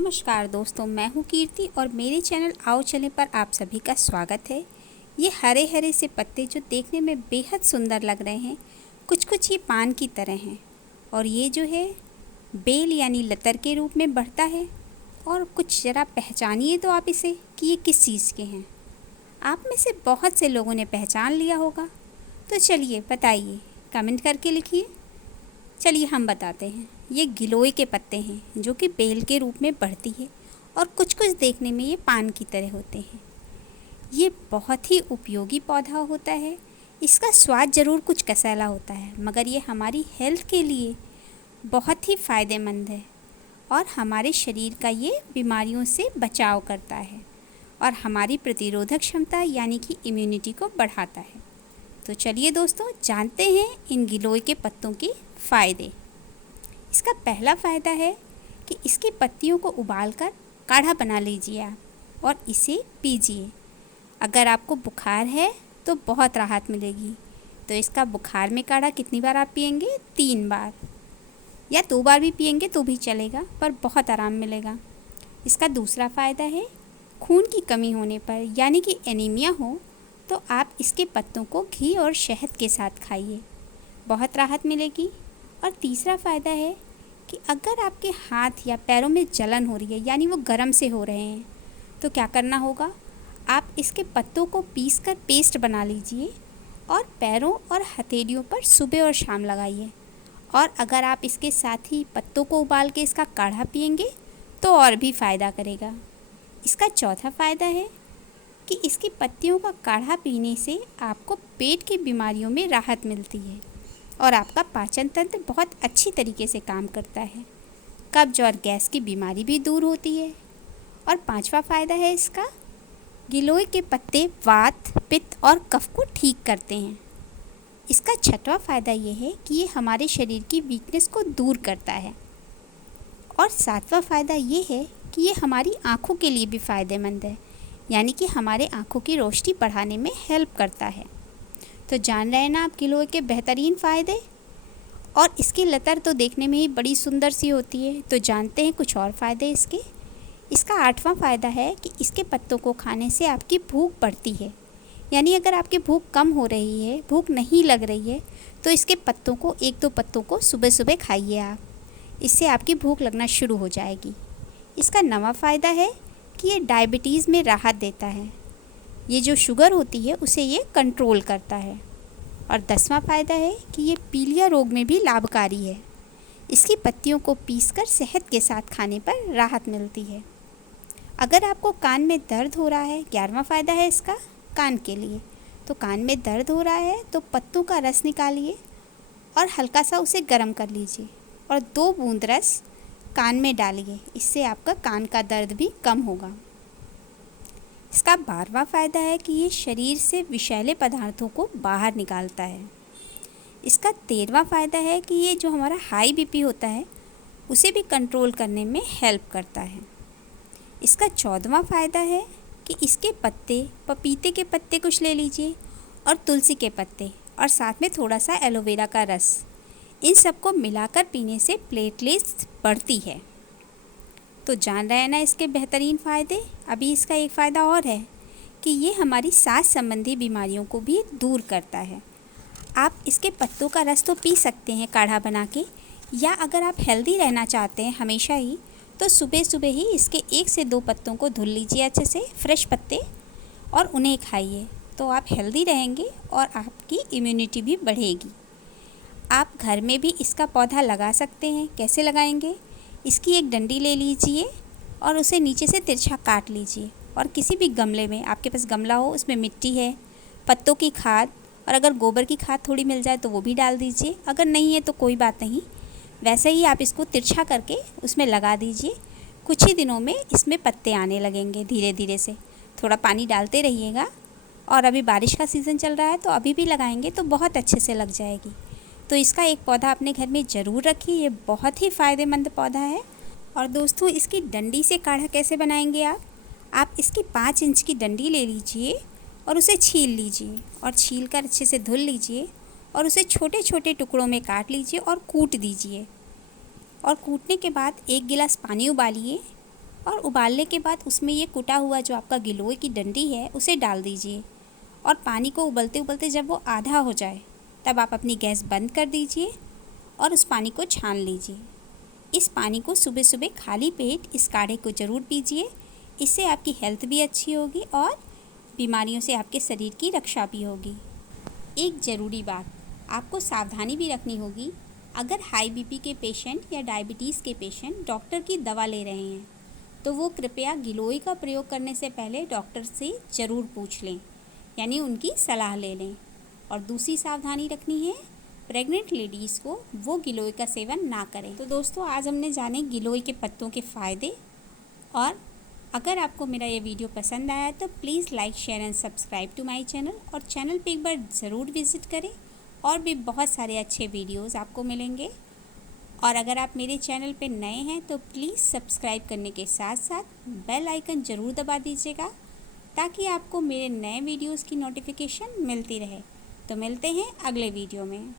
नमस्कार दोस्तों, मैं हूँ कीर्ति और मेरे चैनल आओ चले पर आप सभी का स्वागत है। ये हरे हरे से पत्ते जो देखने में बेहद सुंदर लग रहे हैं, कुछ कुछ ये पान की तरह हैं और ये जो है बेल यानी लतर के रूप में बढ़ता है। और कुछ ज़रा पहचानिए तो आप इसे कि ये किस चीज़ के हैं। आप में से बहुत से लोगों ने पहचान लिया होगा, तो चलिए बताइए, कमेंट करके लिखिए। चलिए हम बताते हैं। ये गिलोय के पत्ते हैं जो कि बेल के रूप में बढ़ती है और कुछ कुछ देखने में ये पान की तरह होते हैं। ये बहुत ही उपयोगी पौधा होता है। इसका स्वाद ज़रूर कुछ कसैला होता है, मगर ये हमारी हेल्थ के लिए बहुत ही फ़ायदेमंद है और हमारे शरीर का ये बीमारियों से बचाव करता है और हमारी प्रतिरोधक क्षमता यानी कि इम्यूनिटी को बढ़ाता है। तो चलिए दोस्तों, जानते हैं इन गिलोय के पत्तों के फ़ायदे। इसका पहला फ़ायदा है कि इसकी पत्तियों को उबालकर काढ़ा बना लीजिए आप और इसे पीजिए। अगर आपको बुखार है तो बहुत राहत मिलेगी। तो इसका बुखार में काढ़ा कितनी बार आप पिएंगे? 3 बार या 2 बार भी पिएंगे तो भी चलेगा, पर बहुत आराम मिलेगा। इसका दूसरा फ़ायदा है खून की कमी होने पर यानी कि एनीमिया हो तो आप इसके पत्तों को घी और शहद के साथ खाइए, बहुत राहत मिलेगी। और तीसरा फ़ायदा है कि अगर आपके हाथ या पैरों में जलन हो रही है यानी वो गर्म से हो रहे हैं, तो क्या करना होगा, आप इसके पत्तों को पीसकर पेस्ट बना लीजिए और पैरों और हथेलियों पर सुबह और शाम लगाइए। और अगर आप इसके साथ ही पत्तों को उबाल के इसका काढ़ा पिएंगे तो और भी फ़ायदा करेगा। इसका चौथा फ़ायदा है कि इसकी पत्तियों का काढ़ा पीने से आपको पेट की बीमारियों में राहत मिलती है और आपका पाचन तंत्र बहुत अच्छी तरीके से काम करता है। कब्ज और गैस की बीमारी भी दूर होती है। और पांचवा फ़ायदा है इसका, गिलोय के पत्ते वात, पित्त और कफ को ठीक करते हैं। इसका छठवां फ़ायदा ये है कि ये हमारे शरीर की वीकनेस को दूर करता है। और सातवां फ़ायदा ये है कि ये हमारी आँखों के लिए भी फ़ायदेमंद है, यानी कि हमारे आँखों की रोशनी बढ़ाने में हेल्प करता है। तो जान रहे हैं ना आप गिलोय के बेहतरीन फ़ायदे। और इसकी लतर तो देखने में ही बड़ी सुंदर सी होती है। तो जानते हैं कुछ और फ़ायदे इसके। इसका 8वां फ़ायदा है कि इसके पत्तों को खाने से आपकी भूख बढ़ती है, यानी अगर आपकी भूख कम हो रही है, भूख नहीं लग रही है, तो इसके पत्तों को 1-2 पत्तों को सुबह सुबह खाइए आप, इससे आपकी भूख लगना शुरू हो जाएगी। इसका 9वां फ़ायदा है कि ये डायबिटीज़ में राहत देता है। ये जो शुगर होती है उसे ये कंट्रोल करता है। और 10वां फ़ायदा है कि ये पीलिया रोग में भी लाभकारी है। इसकी पत्तियों को पीसकर शहद के साथ खाने पर राहत मिलती है। अगर आपको कान में दर्द हो रहा है, 11वां फ़ायदा है इसका कान के लिए। तो कान में दर्द हो रहा है तो पत्तों का रस निकालिए और हल्का सा उसे गर्म कर लीजिए और 2 बूंद रस कान में डालिए, इससे आपका कान का दर्द भी कम होगा। इसका 12वां फ़ायदा है कि ये शरीर से विषैले पदार्थों को बाहर निकालता है। इसका 13वां फ़ायदा है कि ये जो हमारा हाई बीपी होता है उसे भी कंट्रोल करने में हेल्प करता है। इसका 14वां फ़ायदा है कि इसके पत्ते, पपीते के पत्ते कुछ ले लीजिए और तुलसी के पत्ते और साथ में थोड़ा सा एलोवेरा का रस, इन सबको मिलाकर पीने से प्लेटलेट्स बढ़ती है। तो जान रहे हैं ना इसके बेहतरीन फ़ायदे। अभी इसका एक फ़ायदा और है कि ये हमारी सांस संबंधी बीमारियों को भी दूर करता है। आप इसके पत्तों का रस तो पी सकते हैं काढ़ा बना के, या अगर आप हेल्दी रहना चाहते हैं हमेशा ही, तो सुबह सुबह ही इसके 1 से 2 पत्तों को धुल लीजिए अच्छे से, फ्रेश पत्ते, और उन्हें खाइए। तो आप हेल्दी रहेंगे और आपकी इम्यूनिटी भी बढ़ेगी। आप घर में भी इसका पौधा लगा सकते हैं। कैसे लगाएंगे? इसकी एक डंडी ले लीजिए और उसे नीचे से तिरछा काट लीजिए और किसी भी गमले में, आपके पास गमला हो उसमें मिट्टी है, पत्तों की खाद और अगर गोबर की खाद थोड़ी मिल जाए तो वो भी डाल दीजिए। अगर नहीं है तो कोई बात नहीं, वैसे ही आप इसको तिरछा करके उसमें लगा दीजिए। कुछ ही दिनों में इसमें पत्ते आने लगेंगे धीरे धीरे से। थोड़ा पानी डालते रहिएगा और अभी बारिश का सीज़न चल रहा है तो अभी भी लगाएंगे तो बहुत अच्छे से लग जाएगी। तो इसका एक पौधा अपने घर में ज़रूर रखिए, ये बहुत ही फ़ायदेमंद पौधा है। और दोस्तों, इसकी डंडी से काढ़ा कैसे बनाएंगे आप इसकी 5 इंच की डंडी ले लीजिए और उसे छील लीजिए और छील कर अच्छे से धुल लीजिए और उसे छोटे छोटे टुकड़ों में काट लीजिए और कूट दीजिए। और कूटने के बाद 1 गिलास पानी उबालिए और उबालने के बाद उसमें ये कुटा हुआ जो आपका गिलोय की डंडी है उसे डाल दीजिए और पानी को उबलते उबलते जब वो आधा हो जाए तब आप अपनी गैस बंद कर दीजिए और उस पानी को छान लीजिए। इस पानी को सुबह सुबह खाली पेट इस काढ़े को ज़रूर पीजिए। इससे आपकी हेल्थ भी अच्छी होगी और बीमारियों से आपके शरीर की रक्षा भी होगी। एक ज़रूरी बात, आपको सावधानी भी रखनी होगी। अगर हाई बीपी के पेशेंट या डायबिटीज़ के पेशेंट डॉक्टर की दवा ले रहे हैं तो वो कृपया गिलोय का प्रयोग करने से पहले डॉक्टर से ज़रूर पूछ लें, यानी उनकी सलाह ले लें। और दूसरी सावधानी रखनी है, प्रेग्नेंट लेडीज़ को वो गिलोय का सेवन ना करें। तो दोस्तों, आज हमने जाने गिलोय के पत्तों के फ़ायदे। और अगर आपको मेरा ये वीडियो पसंद आया तो please like, share and subscribe to my channel. और चैनल पे एक बार ज़रूर विज़िट करें, और भी बहुत सारे अच्छे वीडियोज़ आपको मिलेंगे। और अगर आप मेरे चैनल पे नए हैं तो प्लीज़ सब्सक्राइब करने के साथ साथ बेल आइकन ज़रूर दबा दीजिएगा, ताकि आपको मेरे नए वीडियोज़ की नोटिफिकेशन मिलती रहे। तो मिलते हैं अगले वीडियो में।